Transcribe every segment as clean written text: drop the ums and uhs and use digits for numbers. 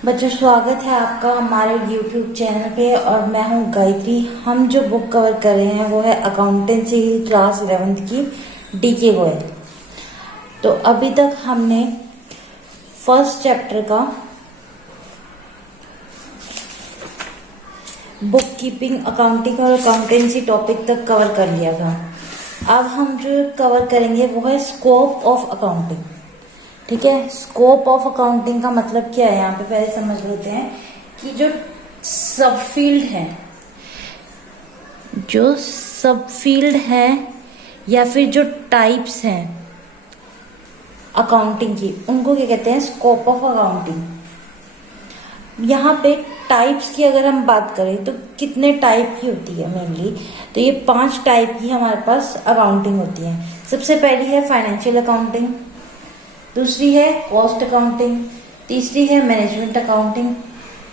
बच्चों, स्वागत है आपका हमारे YouTube चैनल पे। और मैं हूं गायत्री। हम जो बुक कवर कर रहे हैं वो है अकाउंटेंसी क्लास 11th की DK गोयल। तो अभी तक हमने फर्स्ट चैप्टर का बुक कीपिंग, अकाउंटिंग और अकाउंटेंसी टॉपिक तक कवर कर लिया था। अब हम जो कवर करेंगे वो है स्कोप ऑफ अकाउंटिंग। ठीक है, स्कोप ऑफ अकाउंटिंग का मतलब क्या है यहाँ पे पहले समझ लेते हैं कि जो सब फील्ड है या फिर जो टाइप्स हैं अकाउंटिंग की, उनको क्या कहते हैं, स्कोप ऑफ अकाउंटिंग। यहाँ पे टाइप्स की अगर हम बात करें तो कितने टाइप की होती है मेनली, तो ये 5 टाइप की हमारे पास अकाउंटिंग होती है। सबसे पहली है फाइनेंशियल अकाउंटिंग, दूसरी है कॉस्ट अकाउंटिंग, तीसरी है मैनेजमेंट अकाउंटिंग,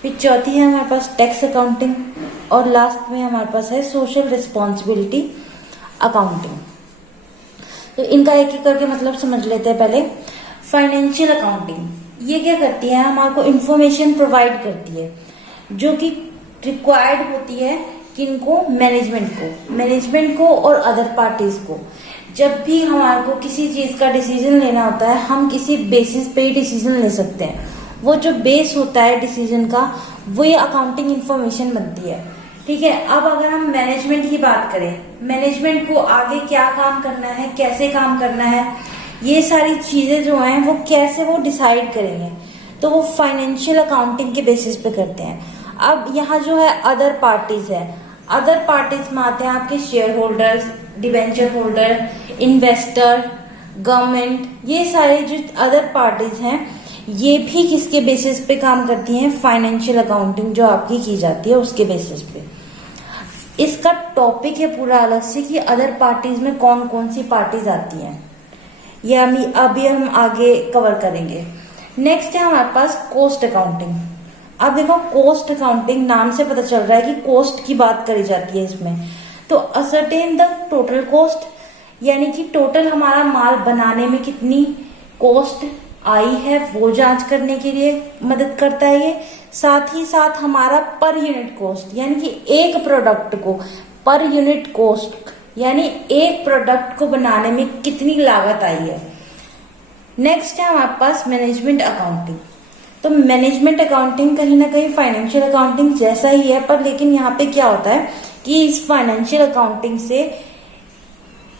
फिर चौथी है हमारे पास टैक्स अकाउंटिंग और लास्ट में हमारे पास है सोशल रिस्पॉन्सिबिलिटी अकाउंटिंग। तो इनका एक एक करके मतलब समझ लेते हैं। पहले फाइनेंशियल अकाउंटिंग, ये क्या करती है, हमारे को इंफॉर्मेशन प्रोवाइड करती है जो कि रिक्वायर्ड होती है किनको, मैनेजमेंट को और अदर पार्टीज को। जब भी हमारे को किसी चीज का डिसीजन लेना होता है, हम किसी बेसिस पे ही डिसीजन ले सकते हैं। वो जो बेस होता है डिसीजन का, वो ये अकाउंटिंग इंफॉर्मेशन बनती है। ठीक है, अब अगर हम मैनेजमेंट की बात करें, मैनेजमेंट को आगे क्या काम करना है, कैसे काम करना है, ये सारी चीजें जो हैं वो कैसे वो डिसाइड करेंगे, तो वो फाइनेंशियल अकाउंटिंग के बेसिस पे करते हैं। अब यहाँ जो है अदर पार्टीज है, अदर पार्टीज में आते हैं आपके share holders, debenture holder, investor, government. ये सारे जो अदर पार्टीज हैं ये भी किसके बेसिस पे काम करती हैं, फाइनेंशियल अकाउंटिंग जो आपकी की जाती है उसके बेसिस पे। इसका टॉपिक है पूरा अलग से कि अदर पार्टीज में कौन कौन सी पार्टीज आती हैं, ये अभी हम आगे कवर करेंगे। नेक्स्ट है हमारे पास कॉस्ट अकाउंटिंग। अब देखो, कॉस्ट अकाउंटिंग नाम से पता चल रहा है कि कॉस्ट की बात करी जाती है इसमें। तो असरटेन द टोटल कॉस्ट, यानी कि टोटल हमारा माल बनाने में कितनी कॉस्ट आई है वो जांच करने के लिए मदद करता है ये। साथ ही साथ हमारा पर यूनिट कॉस्ट, यानी कि एक प्रोडक्ट को पर यूनिट कॉस्ट, यानी एक प्रोडक्ट को बनाने में कितनी लागत आई है। नेक्स्ट है हमारे पास मैनेजमेंट अकाउंटिंग। तो मैनेजमेंट अकाउंटिंग कहीं ना कहीं फाइनेंशियल अकाउंटिंग जैसा ही है, पर लेकिन यहाँ पे क्या होता है कि इस फाइनेंशियल अकाउंटिंग से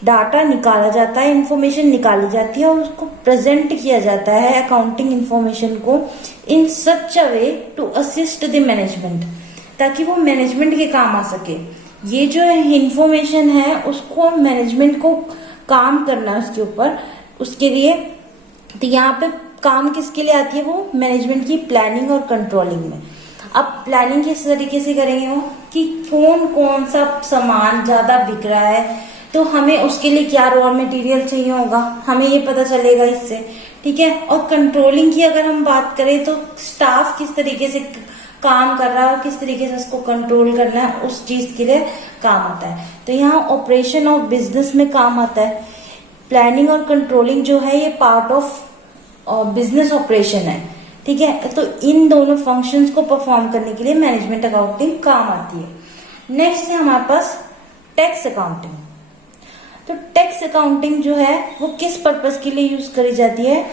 डाटा निकाला जाता है, इंफॉर्मेशन निकाली जाती है और उसको प्रेजेंट किया जाता है अकाउंटिंग इंफॉर्मेशन को in such a way to assist the management, ताकि वो मैनेजमेंट के काम आ सके। ये जो इंफॉर्मेशन है उसको मैनेजमेंट को काम करना है उसके ऊपर, उसके लिए। तो यहाँ पे काम किसके लिए आती है, वो मैनेजमेंट की प्लानिंग और कंट्रोलिंग में। अब प्लानिंग किस तरीके से करेंगे वो कि कौन कौन सा सामान ज्यादा बिक रहा है, तो हमें उसके लिए क्या रॉ मटेरियल चाहिए होगा, हमें ये पता चलेगा इससे। ठीक है, और कंट्रोलिंग की अगर हम बात करें तो स्टाफ किस तरीके से काम कर रहा है, किस तरीके से उसको कंट्रोल करना है, उस चीज के लिए काम आता है। तो यहाँ ऑपरेशन ऑफ बिजनेस में काम आता है। प्लानिंग और कंट्रोलिंग जो है ये पार्ट ऑफ बिजनेस ऑपरेशन है। ठीक है, तो इन दोनों फंक्शंस को परफॉर्म करने के लिए मैनेजमेंट अकाउंटिंग काम आती है। नेक्स्ट है हमारे पास टैक्स अकाउंटिंग। तो टैक्स अकाउंटिंग जो है वो किस पर्पस के लिए यूज करी जाती है,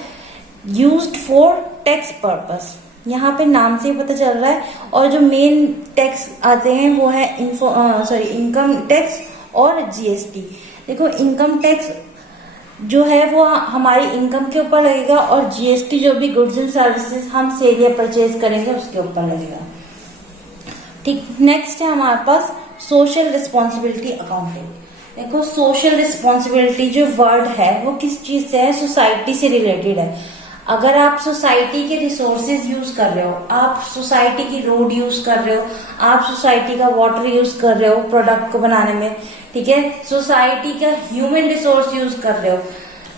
यूज्ड फॉर टैक्स पर्पस। यहाँ पे नाम से ही पता चल रहा है। और जो मेन टैक्स आते हैं वो है इनकम टैक्स और GST। देखो, इनकम टैक्स जो है वो हमारी इनकम के ऊपर लगेगा और GST जो भी गुड्स एंड सर्विसेज हम सेल या परचेज करेंगे उसके ऊपर लगेगा। ठीक, नेक्स्ट है हमारे पास सोशल रिस्पॉन्सिबिलिटी अकाउंटिंग। देखो, सोशल रिस्पॉन्सिबिलिटी जो वर्ड है वो किस चीज से है, सोसाइटी से रिलेटेड है। अगर आप सोसाइटी के रिसोर्सेज यूज कर रहे हो, आप सोसाइटी की रोड यूज कर रहे हो, आप सोसाइटी का वाटर यूज कर रहे हो प्रोडक्ट को बनाने में, ठीक है, सोसाइटी का ह्यूमन रिसोर्स यूज कर रहे हो,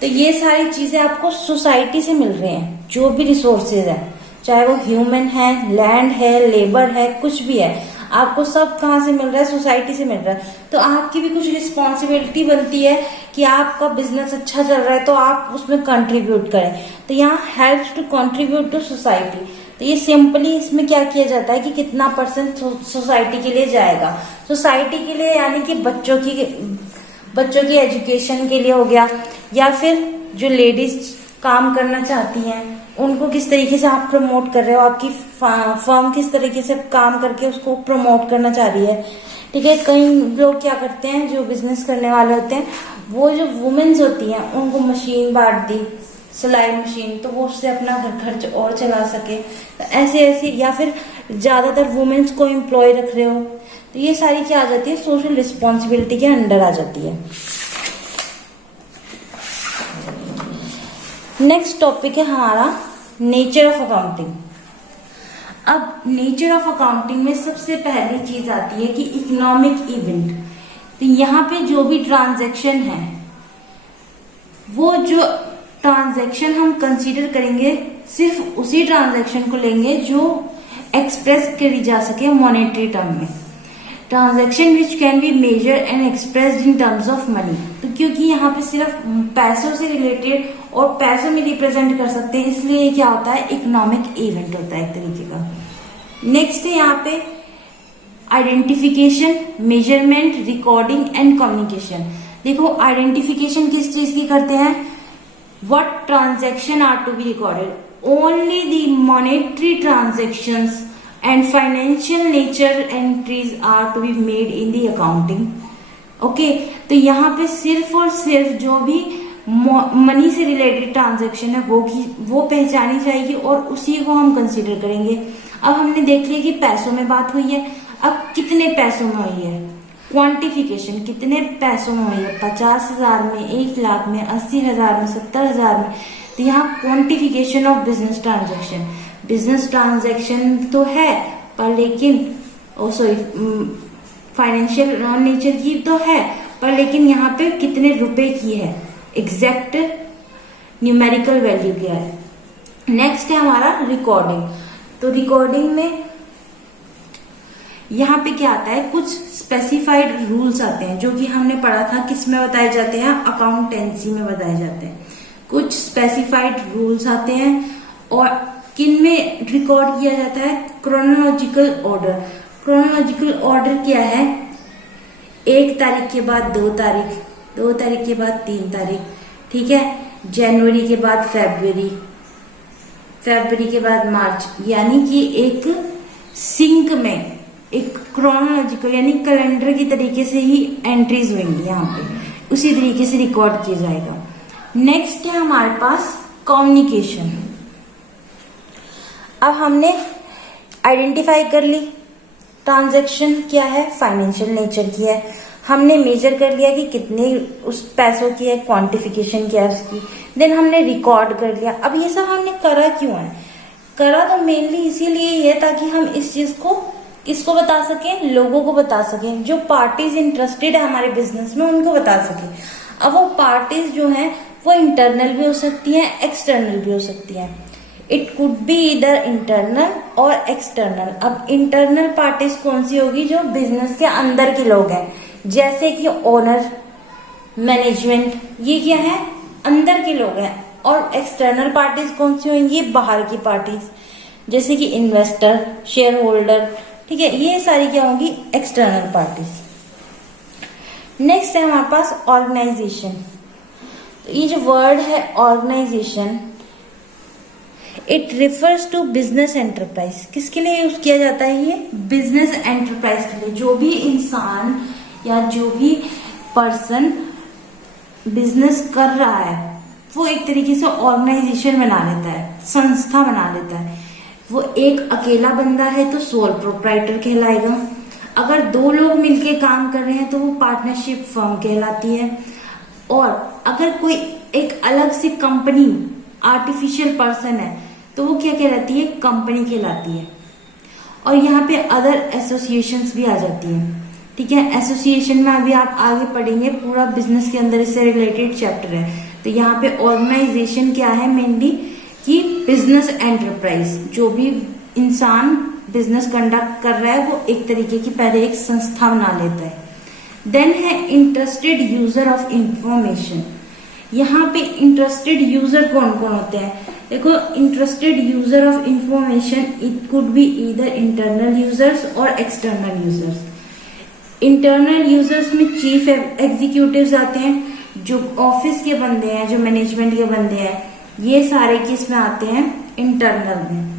तो ये सारी चीजें आपको सोसाइटी से मिल रही हैं। जो भी रिसोर्सेज है, चाहे वो ह्यूमन है, लैंड है, लेबर है, कुछ भी है, आपको सब कहाँ से मिल रहा है, सोसाइटी से मिल रहा है। तो आपकी भी कुछ रिस्पॉन्सिबिलिटी बनती है कि आपका बिजनेस अच्छा चल रहा है तो आप उसमें कंट्रीब्यूट करें। तो यहाँ helps to contribute to society. तो ये सिंपली इसमें क्या किया जाता है कि कितना परसेंट सोसाइटी के लिए जाएगा। सोसाइटी के लिए यानी कि बच्चों की एजुकेशन के लिए हो गया, या फिर जो लेडीज काम करना चाहती हैं उनको किस तरीके से आप प्रमोट कर रहे हो, आपकी फर्म किस तरीके से काम करके उसको प्रमोट करना चाह रही है। ठीक है, कई लोग क्या करते हैं, जो बिजनेस करने वाले होते हैं, वो जो वुमेन्स होती हैं उनको मशीन बांट दी, सिलाई मशीन, तो वो उससे अपना घर खर्च और चला सके। तो ऐसे ऐसे, या फिर ज्यादातर वुमेन्स को एम्प्लॉय रख रहे हो, तो ये सारी क्या आ जाती है, सोशल रिस्पॉन्सिबिलिटी के अंडर आ जाती है। नेक्स्ट टॉपिक है हमारा नेचर ऑफ अकाउंटिंग। अब नेचर ऑफ अकाउंटिंग में सबसे पहली चीज आती है कि इकोनॉमिक इवेंट। तो यहाँ पे जो भी ट्रांजैक्शन है, वो जो ट्रांजैक्शन हम कंसीडर करेंगे, सिर्फ उसी ट्रांजैक्शन को लेंगे जो एक्सप्रेस करी जा सके मॉनेटरी टर्म में। Transaction which can be measure and expressed in terms of money. तो क्योंकि यहाँ पे सिर्फ पैसों से रिलेटेड और पैसों में रिप्रेजेंट कर सकते हैं, इसलिए ये क्या होता है, इकोनॉमिक इवेंट होता है एक तरीके का। नेक्स्ट है यहाँ पे identification, measurement, recording and communication. देखो आइडेंटिफिकेशन किस चीज की करते हैं, what transaction are to be recorded, only the monetary transactions and financial nature entries are to be made in the accounting. Okay, तो यहाँ पे सिर्फ और सिर्फ जो भी मनी से रिलेटेड ट्रांजैक्शन है वो पहचानी जाएगी और उसी को हम कंसीडर करेंगे। अब हमने देख लिया कि पैसों में बात हुई है, अब कितने पैसों में हुई है, क्वांटिफिकेशन कितने पैसों में हुई है, 50,000 में, 1 लाख में, 80,000 में, 70,000 में। तो यहाँ quantification of business transaction, business transaction तो है पर लेकिन फाइनेंशियल नेचर की तो है, पर लेकिन यहाँ पे कितने रुपए की है, एग्जैक्ट न्यूमेरिकल वैल्यू क्या है। नेक्स्ट है हमारा रिकॉर्डिंग। तो रिकॉर्डिंग में यहाँ पे क्या आता है, कुछ स्पेसिफाइड रूल्स आते हैं जो कि हमने पढ़ा था, किस में बताए जाते हैं, अकाउंटेंसी में बताए जाते हैं। कुछ स्पेसिफाइड रूल्स आते हैं और किन में रिकॉर्ड किया जाता है, क्रोनोलॉजिकल ऑर्डर। क्रोनोलॉजिकल ऑर्डर क्या है, 1 तारीख के बाद 2 तारीख, 2 तारीख के बाद 3 तारीख, ठीक है, जनवरी के बाद फरवरी, फरवरी के बाद मार्च, यानी कि एक सिंक में एक क्रोनोलॉजिकल यानी कैलेंडर की तरीके से ही एंट्रीज होंगी, यहाँ पे उसी तरीके से रिकॉर्ड किया जाएगा। नेक्स्ट है हमारे पास कम्युनिकेशन। अब हमने आइडेंटिफाई कर ली ट्रांजैक्शन क्या है, फाइनेंशियल नेचर की है, हमने मेजर कर लिया कि कितने उस पैसों की है, क्वांटिफिकेशन क्या है उसकी, देन हमने रिकॉर्ड कर लिया। अब ये सब हमने करा क्यों है, करा तो मेनली इसीलिए है ताकि हम इस चीज को किसको बता सकें, लोगों को बता सकें, जो पार्टीज इंटरेस्टेड है हमारे बिजनेस में उनको बता सकें। अब वो पार्टीज जो हैं वो इंटरनल भी हो सकती हैं, एक्सटर्नल भी हो सकती हैं। इट कुड बी इधर इंटरनल और एक्सटर्नल। अब इंटरनल पार्टीज कौन सी होगी, जो बिजनेस के अंदर के लोग हैं, जैसे कि ओनर, मैनेजमेंट, ये क्या है, अंदर के लोग हैं। और एक्सटर्नल पार्टीज कौन सी होंगी, बाहर की पार्टीज, जैसे कि इन्वेस्टर, शेयर होल्डर, ठीक है, ये सारी क्या होंगी, एक्सटर्नल पार्टीज। नेक्स्ट है हमारे पास ऑर्गेनाइजेशन। तो ये जो वर्ड है organisation, it refers to business enterprise. किसके लिए यूज किया जाता है, ये बिजनेस एंटरप्राइज के लिए। जो भी इंसान या जो भी पर्सन बिजनेस कर रहा है वो एक तरीके से ऑर्गेनाइजेशन बना लेता है, संस्था बना लेता है। वो एक अकेला बंदा है तो सोल प्रोप्राइटर कहलाएगा, अगर 2 लोग मिलके काम कर रहे हैं तो वो पार्टनरशिप फर्म कहलाती है, और अगर कोई एक अलग से कंपनी आर्टिफिशियल पर्सन है तो वो क्या कहलाती है, कंपनी कहलाती है। और यहाँ पे अदर एसोसिएशंस भी आ जाती हैं, ठीक है। एसोसिएशन में अभी आप आगे पढ़ेंगे, पूरा बिजनेस के अंदर इससे रिलेटेड चैप्टर है। तो यहाँ पे ऑर्गेनाइजेशन क्या है, मेनली कि बिजनेस एंटरप्राइज, जो भी इंसान बिजनेस कंडक्ट कर रहा है वो एक तरीके की पहले एक संस्था बना लेता है। देन है इंटरेस्टेड यूजर ऑफ इंफॉर्मेशन। यहाँ पे इंटरेस्टेड यूजर कौन कौन होते हैं, देखो, interested user of information, it could be either internal users और एक्सटर्नल यूजर्स। इंटरनल यूजर्स में चीफ एग्जीक्यूटिव्स आते हैं, जो ऑफिस के बंदे हैं, जो मैनेजमेंट के बंदे हैं, ये सारे किस में आते हैं, इंटरनल में।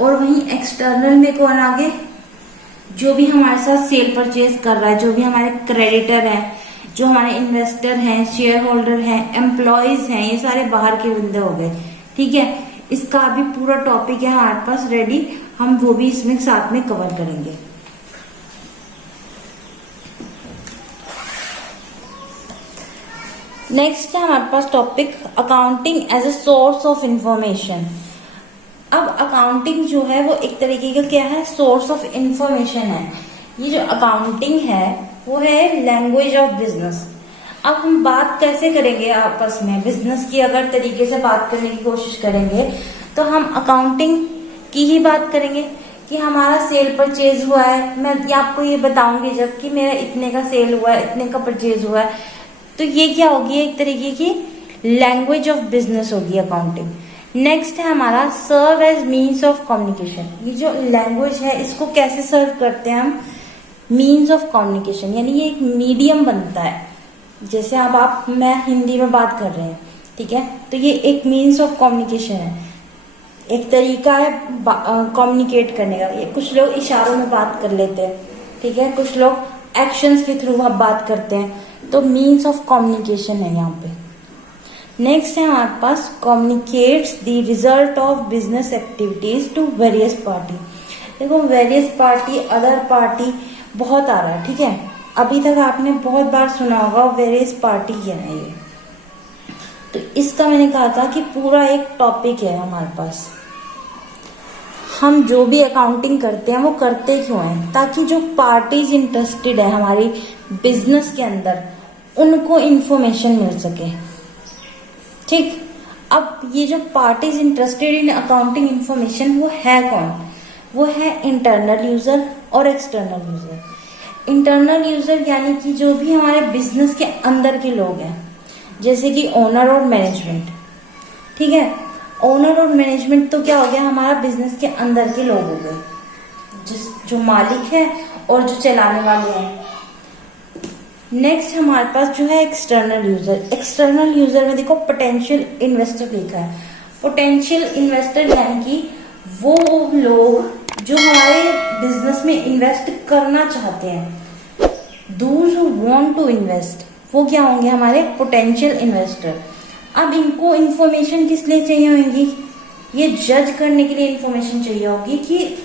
और वहीं एक्सटर्नल में कौन आगे, जो भी हमारे साथ सेल परचेज कर रहा है, जो भी हमारे क्रेडिटर हैं, जो हमारे इन्वेस्टर हैं, शेयर होल्डर हैं, एम्प्लॉयज हैं, ये सारे बाहर के बंदे हो गए। ठीक है, इसका अभी पूरा टॉपिक है हमारे पास रेडी, हम वो भी इसमें साथ में कवर करेंगे। नेक्स्ट है हमारे पास topic accounting as a source of information. अब अकाउंटिंग जो है वो एक तरीके का क्या है, सोर्स ऑफ इंफॉर्मेशन है। ये जो अकाउंटिंग है वो है लैंग्वेज ऑफ बिजनेस। अब हम बात कैसे करेंगे आपस में बिजनेस की, अगर तरीके से बात करने की कोशिश करेंगे तो हम अकाउंटिंग की ही बात करेंगे कि हमारा सेल परचेज हुआ है, मैं आपको ये बताऊंगी जब कि मेरा इतने का सेल हुआ है, इतने का परचेज हुआ है, तो ये क्या होगी, एक तरीके की लैंग्वेज ऑफ बिजनेस होगी अकाउंटिंग। नेक्स्ट है हमारा serve as means of communication. ये जो लैंग्वेज है इसको कैसे सर्व करते हैं हम, मीन्स ऑफ कम्युनिकेशन, यानी ये एक मीडियम बनता है। जैसे अब आप मैं हिंदी में बात कर रहे हैं, ठीक है, तो ये एक मीन्स ऑफ कम्युनिकेशन है, एक तरीका है कम्युनिकेट करने का। ये कुछ लोग इशारों में बात कर लेते हैं, ठीक है, कुछ लोग एक्शंस के थ्रू आप बात करते हैं, तो मीन्स ऑफ कम्युनिकेशन है यहाँ पे। नेक्स्ट है हमारे पास communicates the result of business activities to various party. देखो, वेरियस पार्टी, अदर पार्टी बहुत आ रहा है, ठीक है, अभी तक आपने बहुत बार सुना होगा वेरियस पार्टी क्या है ये। तो इसका मैंने कहा था कि पूरा एक टॉपिक है हमारे पास। हम जो भी अकाउंटिंग करते हैं वो करते क्यों हैं, ताकि जो पार्टीज इंटरेस्टेड है हमारी बिजनेस के अंदर उनको इंफॉर्मेशन मिल सके। ठीक, अब ये जो parties interested in accounting information वो है कौन, वो है इंटरनल यूजर और एक्सटर्नल यूजर। इंटरनल यूजर यानी कि जो भी हमारे बिजनेस के अंदर के लोग हैं, जैसे कि ओनर और मैनेजमेंट। ठीक है, ओनर और मैनेजमेंट तो क्या हो गया, हमारा बिजनेस के अंदर के लोग हो गए, जो मालिक है और जो चलाने वाले हैं। नेक्स्ट हमारे पास जो है एक्सटर्नल यूजर। एक्सटर्नल यूजर में देखो पोटेंशियल इन्वेस्टर लिखा है। पोटेंशियल इन्वेस्टर यानी कि वो लोग जो हमारे बिजनेस में इन्वेस्ट करना चाहते हैं, those who want to invest, वो क्या होंगे, हमारे पोटेंशियल इन्वेस्टर। अब इनको इंफॉर्मेशन किस लिए चाहिए होगी, ये जज करने के लिए इंफॉर्मेशन चाहिए होगी कि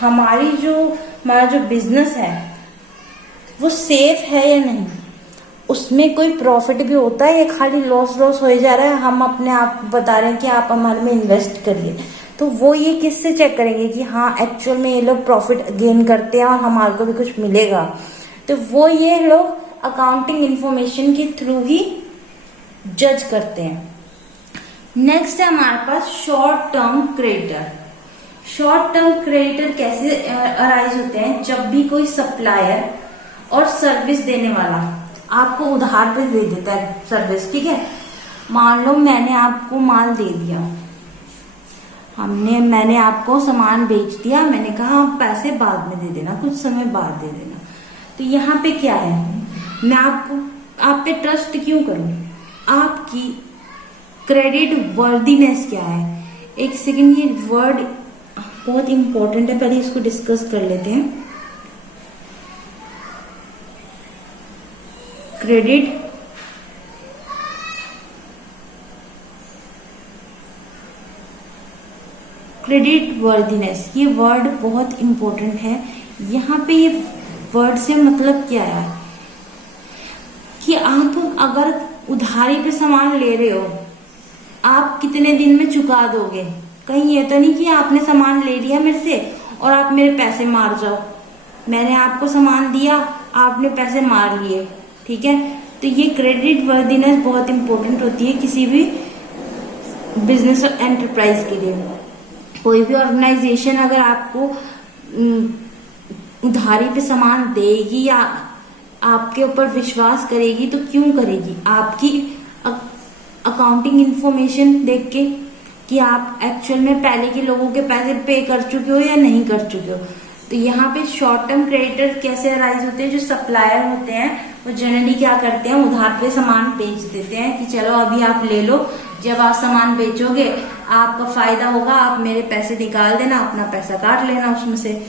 हमारा जो बिजनेस है वो सेफ है या नहीं, उसमें कोई प्रॉफिट भी होता है या खाली लॉस हो जा रहा है, हम अपने आप बता रहे हैं कि आप हमारे में इन्वेस्ट करिए। तो वो ये किससे चेक करेंगे कि हाँ एक्चुअल में ये लोग प्रॉफिट गेन करते हैं और हमारे को भी कुछ मिलेगा, तो वो ये लोग अकाउंटिंग इंफॉर्मेशन के थ्रू ही जज करते हैं। नेक्स्ट है हमारे पास short term creditor. Short term creditor कैसे अराइज होते हैं, जब भी कोई सप्लायर और सर्विस देने वाला आपको उधार पे दे देता है सर्विस, ठीक है, मान लो मैंने आपको माल दे दिया, मैंने आपको सामान बेच दिया, मैंने कहा पैसे बाद में दे देना, कुछ समय बाद दे देना। तो यहाँ पे क्या है, मैं आप पे ट्रस्ट क्यों करूं, आपकी क्रेडिट वर्दीनेस क्या है। एक सेकंड, ये वर्ड बहुत इंपॉर्टेंट है, पहले इसको डिस्कस कर लेते हैं। क्रेडिट वर्दीनेस, ये वर्ड बहुत इंपॉर्टेंट है। यहाँ पे ये वर्ड से मतलब क्या है कि आप अगर उधारी पे सामान ले रहे हो, आप कितने दिन में चुका दोगे। कहीं ये तो नहीं कि आपने सामान ले लिया मेरे से और आप मेरे पैसे मार जाओ, मैंने आपको सामान दिया, आपने पैसे मार लिए, ठीक है। तो ये क्रेडिट वर्दीनेस बहुत इंपॉर्टेंट होती है किसी भी बिजनेस और एंटरप्राइज के लिए। कोई भी ऑर्गेनाइजेशन अगर आपको उधारी पे सामान देगी या आपके ऊपर विश्वास करेगी तो क्यों करेगी, आपकी अकाउंटिंग इंफॉर्मेशन देख के कि आप एक्चुअल में पहले के लोगों के पैसे पे कर चुके हो या नहीं कर चुके हो। तो यहाँ पे शॉर्ट टर्म क्रेडिटर कैसे अराइज होते हैं, जो सप्लायर होते हैं वो जनरली क्या करते हैं, उधार पे सामान बेच देते हैं कि चलो अभी आप ले लो, जब आप सामान बेचोगे आपका फायदा होगा, आप मेरे पैसे निकाल देना, अपना पैसा काट लेना उसमें से।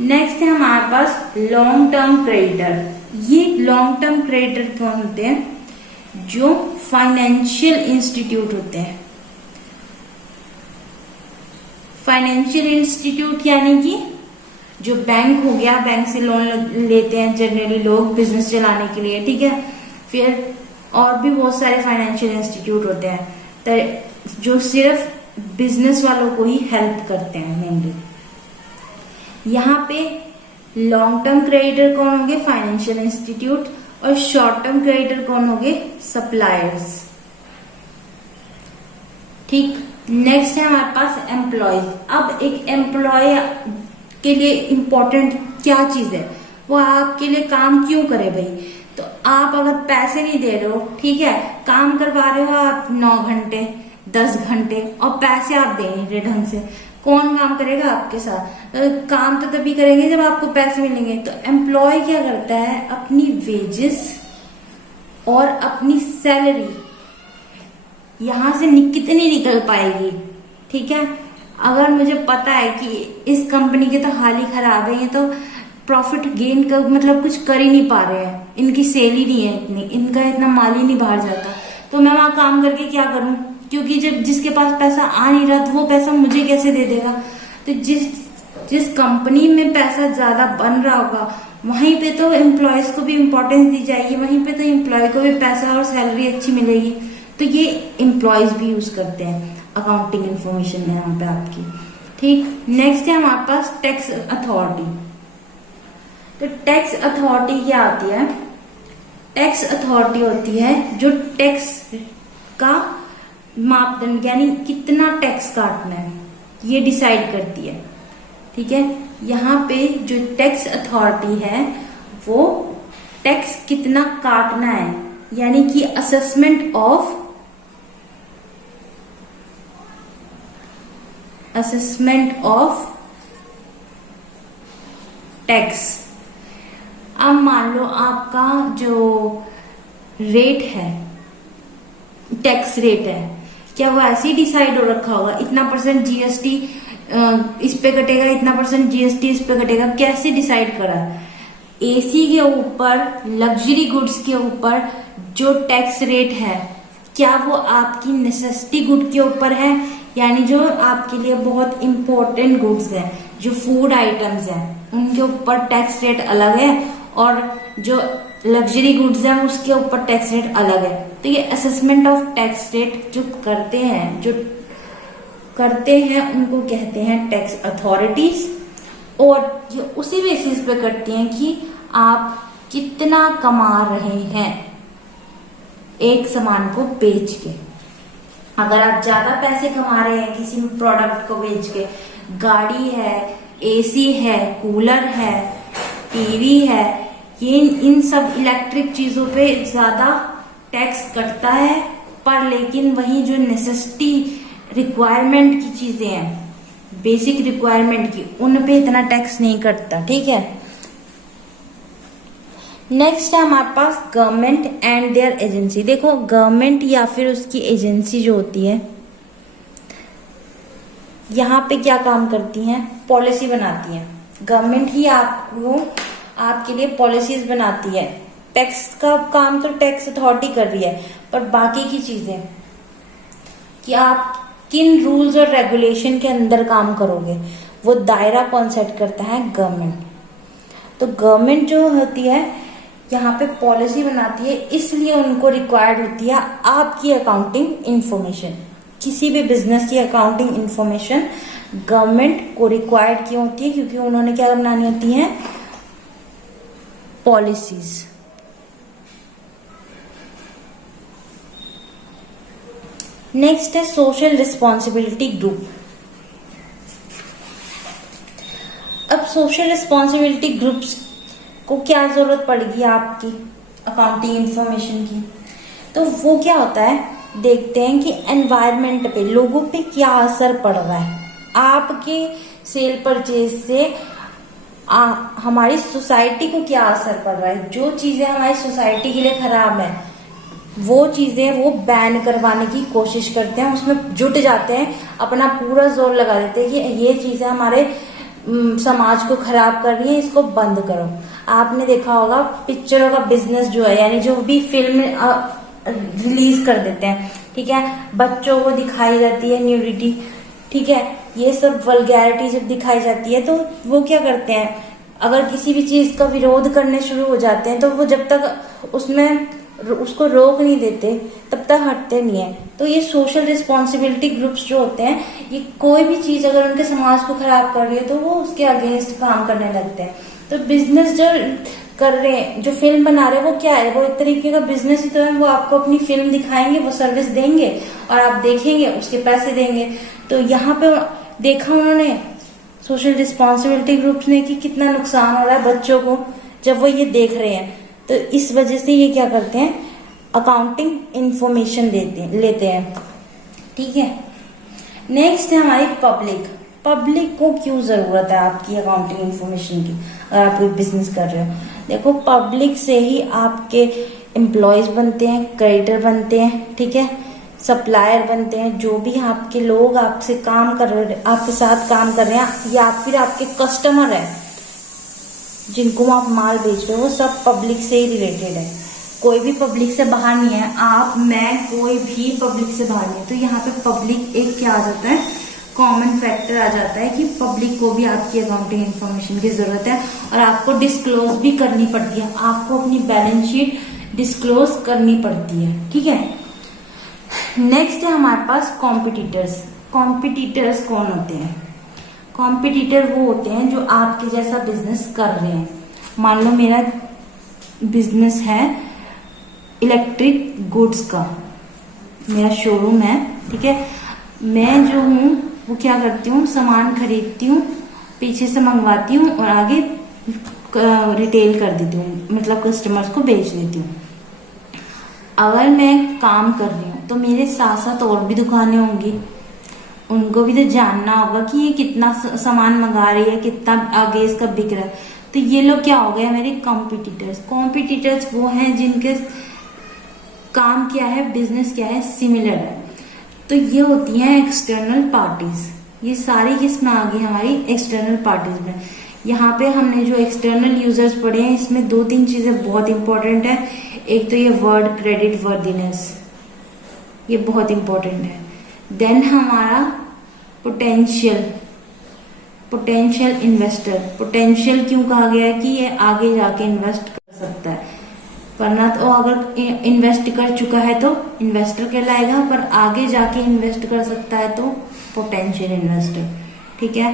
नेक्स्ट है हमारे पास लॉन्ग टर्म क्रेडिटर। ये लॉन्ग टर्म क्रेडिटर कौन होते हैं, जो फाइनेंशियल इंस्टीट्यूट होते हैं। फाइनेंशियल इंस्टीट्यूट यानी कि जो बैंक हो गया, बैंक से लोन लेते हैं जनरली लोग बिजनेस चलाने के लिए, ठीक है। फिर और भी बहुत सारे फाइनेंशियल इंस्टीट्यूट होते हैं तो जो सिर्फ बिजनेस वालों को ही हेल्प करते हैं मेनली। यहाँ पे लॉन्ग टर्म क्रेडिटर कौन होंगे, फाइनेंशियल इंस्टीट्यूट, और शॉर्ट टर्म क्रेडिटर कौन होंगे, सप्लायर्स। ठीक, नेक्स्ट है हमारे पास एम्प्लॉयज। अब एक एम्प्लॉय के लिए इम्पोर्टेंट क्या चीज है, वो आपके लिए काम क्यों करे भाई। तो आप अगर पैसे नहीं दे रहे हो, ठीक है, काम करवा रहे हो आप 9 घंटे 10 घंटे और पैसे आप दे नहीं रहे ढंग से, कौन काम करेगा आपके साथ। काम तो तभी करेंगे जब आपको पैसे मिलेंगे। तो एम्प्लॉय क्या करता है, अपनी वेजेस और अपनी सैलरी यहां से कितनी निकल पाएगी, ठीक है। अगर मुझे पता है कि इस कंपनी के तो हाल ही खराब है, ये तो प्रॉफिट गेन का मतलब कुछ कर ही नहीं पा रहे हैं, इनकी सेल ही नहीं है इतनी, इनका इतना माल ही नहीं बाहर जाता, तो मैं वहां काम करके क्या करूं, क्योंकि जब जिसके पास पैसा आ नहीं रहा तो वो पैसा मुझे कैसे दे देगा। तो जिस कंपनी में पैसा ज्यादा बन रहा होगा वहीं पे तो एम्प्लॉयज को भी इम्पोर्टेंस दी जाएगी, वहीं पे तो एम्प्लॉय को भी पैसा और सैलरी अच्छी मिलेगी। तो ये एम्प्लॉयज भी यूज करते हैं, अकाउंटिंग इंफॉर्मेशन है यहाँ पे आपकी। ठीक, नेक्स्ट है हमारे पास टैक्स अथॉरिटी। तो टैक्स अथॉरिटी क्या आती है, टैक्स अथॉरिटी होती है जो टैक्स का मापदंड यानी कितना टैक्स काटना है ये डिसाइड करती है, ठीक है। यहाँ पे जो टैक्स अथॉरिटी है वो टैक्स कितना काटना है यानी कि असेसमेंट ऑफ टैक्स। अब मान लो आपका जो रेट है, टैक्स रेट है, क्या वो ऐसे ही डिसाइड हो रखा होगा, इतना % जीएसटी इस पे कटेगा, इतना % जीएसटी इस पे कटेगा, कैसे डिसाइड करा। एसी के ऊपर, लग्जरी गुड्स के ऊपर जो टैक्स रेट है क्या वो आपकी नेसेसिटी गुड के ऊपर है, यानी जो आपके लिए बहुत इंपॉर्टेंट गुड्स हैं, जो फूड आइटम्स हैं उनके ऊपर टैक्स रेट अलग है, और जो लग्जरी गुड्स हैं उसके ऊपर टैक्स रेट अलग है। तो ये असेसमेंट ऑफ टैक्स रेट जो करते हैं उनको कहते हैं टैक्स अथॉरिटीज, और ये उसी बेसिस पे करती हैं कि आप कितना कमा रहे हैं एक सामान को बेच के। अगर आप ज्यादा पैसे कमा रहे हैं किसी प्रोडक्ट को बेच के, गाड़ी है, एसी है, कूलर है, टीवी है, ये इन सब इलेक्ट्रिक चीजों पे ज्यादा टैक्स कटता है, पर लेकिन वही जो नेसेसिटी रिक्वायरमेंट की चीजें हैं, बेसिक रिक्वायरमेंट की, उन पे इतना टैक्स नहीं कटता, ठीक है। नेक्स्ट है हमारे पास गवर्नमेंट एंड देयर एजेंसी। देखो गवर्नमेंट या फिर उसकी एजेंसी जो होती है यहाँ पे क्या काम करती हैं, पॉलिसी बनाती हैं। गवर्नमेंट ही आपके लिए पॉलिसीज बनाती है। टैक्स का काम तो टैक्स अथॉरिटी कर रही है, पर बाकी की चीजें कि आप किन रूल्स और रेगुलेशन के अंदर काम करोगे वो दायरा कौन सेट करता है, गवर्नमेंट। तो गवर्नमेंट जो होती है यहाँ पे पॉलिसी बनाती है, इसलिए उनको रिक्वायर्ड होती है आपकी अकाउंटिंग इंफॉर्मेशन। किसी भी बिजनेस की अकाउंटिंग इंफॉर्मेशन गवर्नमेंट को रिक्वायर्ड क्यों होती है, क्योंकि उन्होंने क्या बनानी होती है, पॉलिसीज। नेक्स्ट है सोशल रिस्पॉन्सिबिलिटी ग्रुप। अब सोशल रिस्पॉन्सिबिलिटी ग्रुप्स को क्या जरूरत पड़ेगी आपकी अकाउंटिंग इंफॉर्मेशन की, तो वो क्या होता है, देखते हैं कि एनवायरनमेंट पे, लोगों पे क्या असर पड़ रहा है आपके सेल परचेज से। हमारी सोसाइटी को क्या असर पड़ रहा है। जो चीजें हमारी सोसाइटी के लिए खराब है वो चीजें वो बैन करवाने की कोशिश करते हैं, उसमें जुट जाते हैं, अपना पूरा जोर लगा देते हैं कि ये चीजें हमारे समाज को खराब कर रही है, इसको बंद करो। आपने देखा होगा पिक्चरों का बिजनेस जो है, यानी जो भी फिल्म रिलीज कर देते हैं, ठीक है, बच्चों को दिखाई जाती है न्यूडिटी, ठीक है, ये सब वल्गैरिटी जब दिखाई जाती है तो वो क्या करते हैं, अगर किसी भी चीज का विरोध करने शुरू हो जाते हैं तो वो जब तक उसमें उसको रोक नहीं देते तब तक हटते नहीं है। तो ये सोशल रिस्पॉन्सिबिलिटी ग्रुप्स जो होते हैं, ये कोई भी चीज अगर उनके समाज को खराब कर रही है तो वो उसके अगेंस्ट काम करने लगते हैं। तो बिजनेस जो कर रहे हैं, जो फिल्म बना रहे हैं, वो क्या है, वो एक तरीके का बिजनेस ही तो है। वो आपको अपनी फिल्म दिखाएंगे, वो सर्विस देंगे और आप देखेंगे, उसके पैसे देंगे। तो यहाँ पे देखा उन्होंने सोशल रिस्पॉन्सिबिलिटी ग्रुप्स ने कि कितना नुकसान हो रहा है बच्चों को जब वो ये देख रहे हैं। तो इस वजह से ये क्या करते हैं, अकाउंटिंग इंफॉर्मेशन लेते हैं, ठीक है। नेक्स्ट है हमारी पब्लिक को क्यों जरूरत है आपकी अकाउंटिंग इंफॉर्मेशन की, अगर आप कोई बिजनेस कर रहे हो। देखो, पब्लिक से ही आपके एम्प्लॉयज बनते हैं, क्रेडिटर बनते हैं, ठीक है, सप्लायर बनते हैं, जो भी आपके लोग आपसे काम कर रहे, आपके साथ काम कर रहे हैं, या फिर आपके कस्टमर है जिनको आप माल बेच रहे हो, वो सब पब्लिक से ही रिलेटेड है। कोई भी पब्लिक से बाहर नहीं है, आप, मैं, कोई भी पब्लिक से बाहर नहीं है। तो यहाँ पे पब्लिक एक क्या आ जाता है, कॉमन फैक्टर आ जाता है कि पब्लिक को भी आपकी अकाउंटिंग इंफॉर्मेशन की जरूरत है और आपको डिस्क्लोज भी करनी पड़ती है, आपको अपनी बैलेंस शीट डिस्क्लोज करनी पड़ती है, ठीक है। नेक्स्ट है हमारे पास कॉम्पिटिटर्स। कॉम्पिटिटर्स कौन होते हैं? कॉम्पिटिटर वो होते हैं जो आपके जैसा बिजनेस कर रहे हैं। मान लो मेरा बिजनेस है इलेक्ट्रिक गुड्स का, मेरा शोरूम है, ठीक है, मैं जो हूँ वो क्या करती हूँ, सामान खरीदती हूँ, पीछे से मंगवाती हूँ और आगे रिटेल कर देती हूँ, मतलब कस्टमर्स को बेच देती हूँ। अगर मैं काम कर रही हूँ तो मेरे साथ साथ और भी दुकानें होंगी, उनको भी तो जानना होगा कि ये कितना सामान मंगा रही है, कितना आगे इसका बिक रहा है। तो ये लोग क्या हो गए, मेरे कॉम्पिटिटर्स। कॉम्पिटिटर्स वो हैं जिनके काम क्या है, बिजनेस क्या है, सिमिलर है। तो ये होती हैं एक्सटर्नल पार्टीज। ये सारी किस्में आ गई हमारी एक्सटर्नल पार्टीज में। यहाँ पे हमने जो एक्सटर्नल यूजर्स पढ़े हैं, इसमें 2-3 चीजें बहुत इंपॉर्टेंट है। एक तो ये वर्ड क्रेडिट वर्दीनेस, ये बहुत इंपॉर्टेंट है। देन हमारा पोटेंशियल इन्वेस्टर। पोटेंशियल क्यों कहा गया है कि ये आगे जाके इन्वेस्ट कर सकता है, वरना तो अगर इन्वेस्ट कर चुका है तो इन्वेस्टर कहलाएगा, पर आगे जाके इन्वेस्ट कर सकता है तो पोटेंशियल इन्वेस्टर, ठीक है।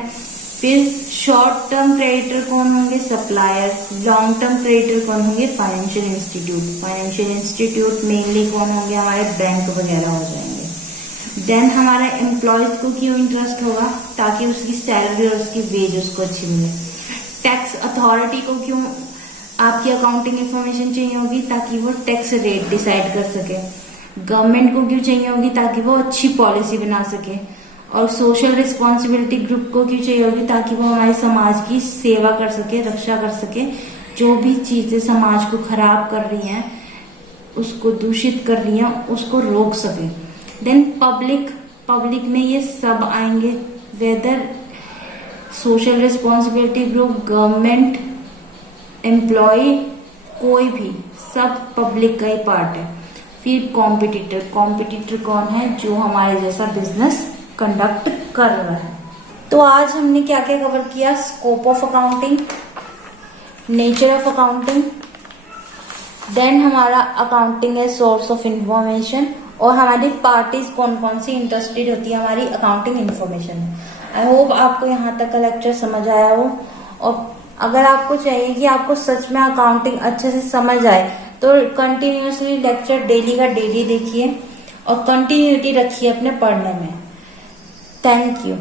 फिर शॉर्ट टर्म क्रेडिटर कौन होंगे, सप्लायर। लॉन्ग टर्म क्रेडिटर कौन होंगे, financial institute. Financial institute mainly कौन होंगे, हमारे बैंक वगैरह हो जाएंगे। देन हमारे एम्प्लॉयज को क्यों इंटरेस्ट होगा, ताकि उसकी सैलरी और उसकी वेज उसको अच्छी मिले। टैक्स अथॉरिटी को क्यों आपकी अकाउंटिंग इंफॉर्मेशन चाहिए होगी, ताकि वो टैक्स रेट डिसाइड कर सके। गवर्नमेंट को क्यों चाहिए होगी, ताकि वो अच्छी पॉलिसी बना सके। और सोशल रिस्पॉन्सिबिलिटी ग्रुप को क्यों चाहिए होगी, ताकि वो हमारे समाज की सेवा कर सके, रक्षा कर सके, जो भी चीजें समाज को खराब कर रही हैं, उसको दूषित कर रही हैं, उसको रोक सके। देन पब्लिक में ये सब आएंगे, whether social responsibility group, government, employ, कोई भी, सब पब्लिक का ही पार्ट है। फिर कॉम्पिटिटर कौन है, जो हमारे जैसा बिजनेस कंडक्ट कर रहा है। तो आज हमने क्या क्या कवर किया, scope of accounting, nature of accounting, then हमारा अकाउंटिंग है सोर्स ऑफ इंफॉर्मेशन, और हमारी पार्टीज कौन कौन सी इंटरेस्टेड होती है हमारी अकाउंटिंग इंफॉर्मेशन में। आई होप आपको यहाँ तक का लेक्चर समझ आया हो, और अगर आपको चाहिए कि आपको सच में अकाउंटिंग अच्छे से समझ आए तो कंटिन्यूसली लेक्चर डेली का डेली देखिए और कंटिन्यूटी रखिए अपने पढ़ने में। Thank you.